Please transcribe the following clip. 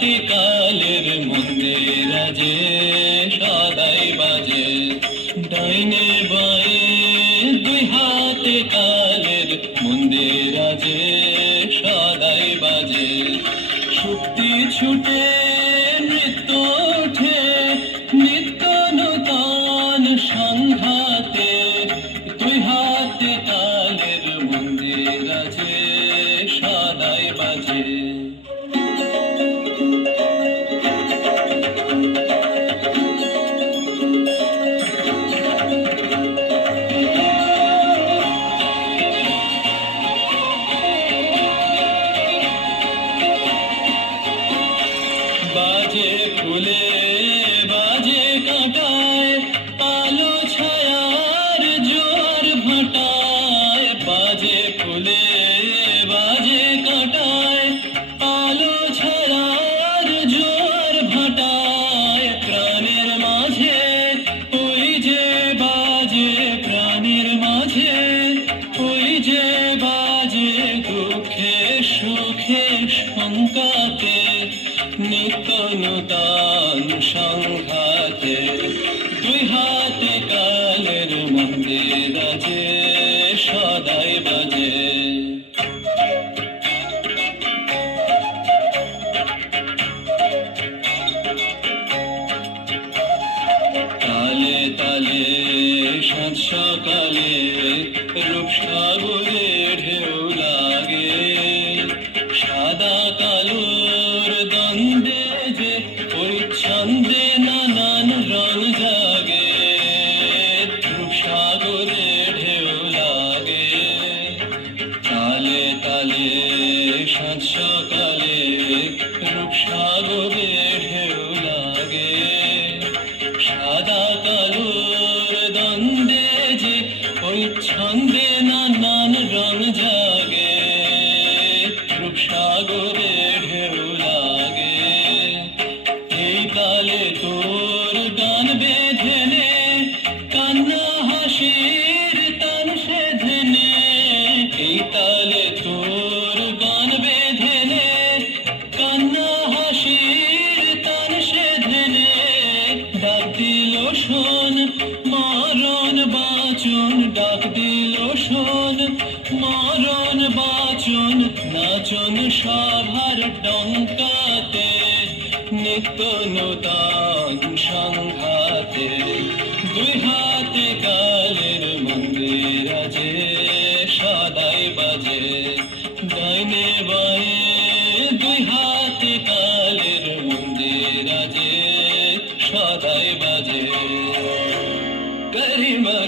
হাতে কালের মন্দির আজে সদাই বাজে, ডাইনে বাঁয়ে দুই হাতে কালের মন্দির আজে সদাই বাজে। শক্তি ছুটে নৃত্য ওঠে নিত্য নূতন সংঘাতে, দুই হাতে কালের মন্দির আজে সদাই বাজে। বাজে ফুলে বাজে কাঁটায় আলো ছায়ার জোয়ার ভাটায়, বাজে ফুলে বাজে কাঁটায় আলো ছায়ার জোয়ার ভাটায়। প্রাণের মাঝে ওই যে বাজে, প্রাণের মাঝে ওই যে বাজে, দুঃখে সুখে শঙ্কাতে নিত্য নূতন সংঘাতে, দুই হাতে কালের মন্দির আজে সদাই বাজে। তালে তালে সাত সকালে রূপসাগরে ঢেউ লাগে, সাদা কালোর দ্বন্দ্বে যে পরিচ্ছন্দে নানান রং জাগে, রূপসাগরে ঢেউ লাগে। তালে তালে সাত সকালে রূপসাগরে ঢেউ লাগে, সাদা কালোর দ্বন্দ্বে যে পরিচ্ছন্দে নানান রং জাগে, রূপসাগরে ঢেউ লাগে। এই কালে তোর গান বেঁধে নে, কান্না হাসির তান সেধে নে, এই তালে তোর গান বেঁধে নে, কান্না হাসির তান সেধে নে। ডাক দিল শোন মরণ বাঁচন, ডাক দিল শোন মরণ বাঁচন, নাচন সভার ডঙ্কাতে নিত্য নূতন সংঘাতে, দুই হাতে কালের মন্দির আজে সদাই বাজে, ডাইনে বাঁয়ে দুই হাতে কালের মন্দির আজে সদাই বাজে। গরিমা